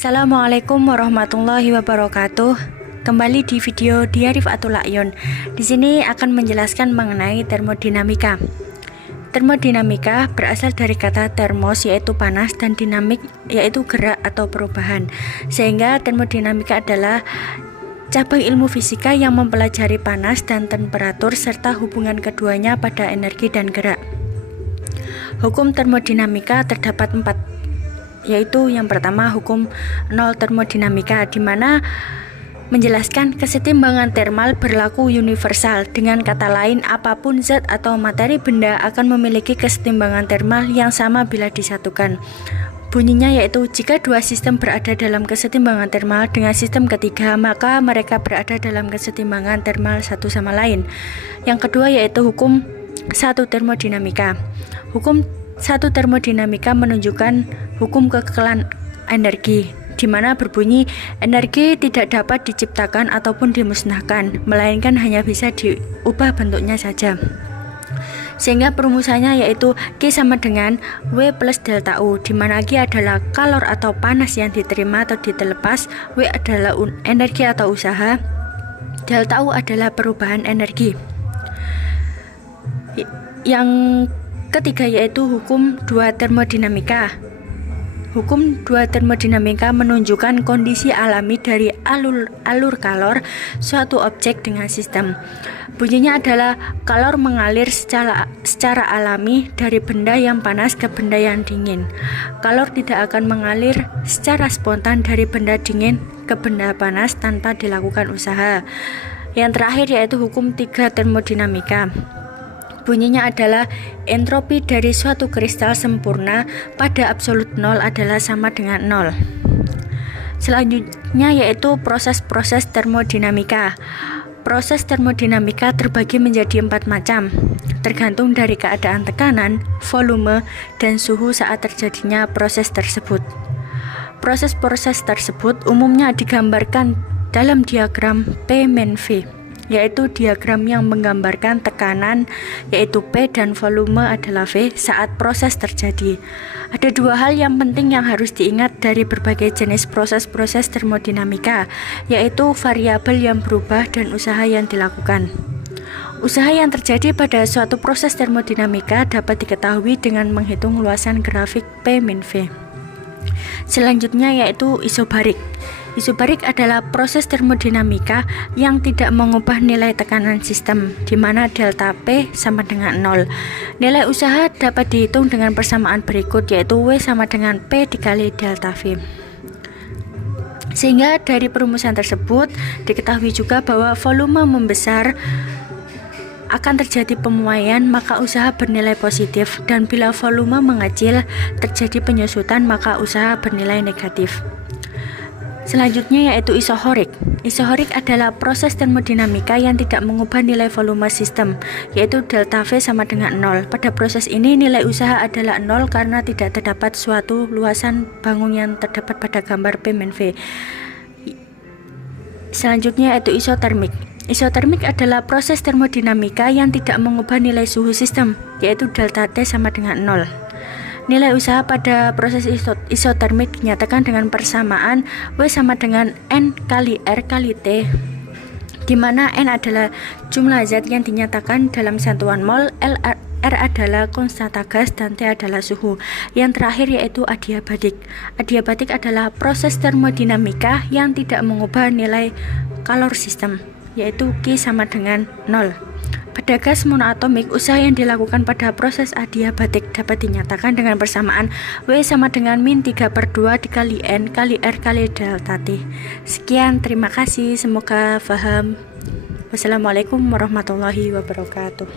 Assalamualaikum warahmatullahi wabarakatuh. Kembali di video Dia Rifaatul A'yun. Di sini akan menjelaskan mengenai termodinamika. Termodinamika berasal dari kata termos yaitu panas dan dinamik yaitu gerak atau perubahan. Sehingga termodinamika adalah cabang ilmu fisika yang mempelajari panas dan temperatur serta hubungan keduanya pada energi dan gerak. Hukum termodinamika terdapat 4, yaitu yang pertama hukum nol termodinamika, di mana menjelaskan kesetimbangan termal berlaku universal. Dengan kata lain, apapun zat atau materi benda akan memiliki kesetimbangan termal yang sama bila disatukan. Bunyinya yaitu jika dua sistem berada dalam kesetimbangan termal dengan sistem ketiga, maka mereka berada dalam kesetimbangan termal satu sama lain. Yang kedua yaitu hukum satu termodinamika. Hukum satu termodinamika menunjukkan hukum kekekalan energi, di mana berbunyi energi tidak dapat diciptakan ataupun dimusnahkan, melainkan hanya bisa diubah bentuknya saja. Sehingga perumusannya yaitu Q sama dengan W plus delta U, di mana Q adalah kalor atau panas yang diterima atau ditelepas, W adalah energi atau usaha, delta U adalah perubahan energi. Yang ketiga yaitu hukum 2 termodinamika. Hukum 2 termodinamika menunjukkan kondisi alami dari alur kalor suatu objek dengan sistem. Bunyinya adalah kalor mengalir secara alami dari benda yang panas ke benda yang dingin. Kalor tidak akan mengalir secara spontan dari benda dingin ke benda panas tanpa dilakukan usaha. Yang terakhir yaitu hukum 3 termodinamika. Bunyinya adalah entropi dari suatu kristal sempurna pada absolut nol adalah sama dengan 0. Selanjutnya yaitu proses-proses termodinamika. Proses termodinamika terbagi menjadi 4 macam, tergantung dari keadaan tekanan, volume, dan suhu saat terjadinya proses tersebut. Proses-proses tersebut umumnya digambarkan dalam diagram P-V, yaitu diagram yang menggambarkan tekanan yaitu P dan volume adalah V saat proses terjadi. Ada 2 hal yang penting yang harus diingat dari berbagai jenis proses-proses termodinamika, yaitu variabel yang berubah dan usaha yang dilakukan. Usaha yang terjadi pada suatu proses termodinamika dapat diketahui dengan menghitung luasan grafik P-V. Selanjutnya yaitu isobarik. Isobarik adalah proses termodinamika yang tidak mengubah nilai tekanan sistem, di mana delta P sama dengan 0. Nilai usaha dapat dihitung dengan persamaan berikut, yaitu W sama dengan P dikali delta V. Sehingga dari perumusan tersebut diketahui juga bahwa volume membesar akan terjadi pemuaian, maka usaha bernilai positif, dan bila volume mengecil terjadi penyusutan, maka usaha bernilai negatif. Selanjutnya yaitu isohorik. Isohorik adalah proses termodinamika yang tidak mengubah nilai volume sistem, yaitu delta V sama dengan 0. Pada proses ini nilai usaha adalah 0 karena tidak terdapat suatu luasan bangun yang terdapat pada gambar P-V. Selanjutnya yaitu isotermik. Isotermik adalah proses termodinamika yang tidak mengubah nilai suhu sistem, yaitu delta T sama dengan 0. Nilai usaha pada proses isotermik dinyatakan dengan persamaan W sama dengan N kali R kali T, di mana N adalah jumlah zat yang dinyatakan dalam satuan mol, R adalah konstanta gas, dan T adalah suhu. Yang terakhir yaitu adiabatik. Adiabatik adalah proses termodinamika yang tidak mengubah nilai kalor sistem, yaitu Q sama dengan 0. Pada gas monoatomik, usaha yang dilakukan pada proses adiabatik dapat dinyatakan dengan persamaan W sama dengan min 3/2 dikali N kali R kali delta T. Sekian, terima kasih, semoga paham. Wassalamualaikum warahmatullahi wabarakatuh.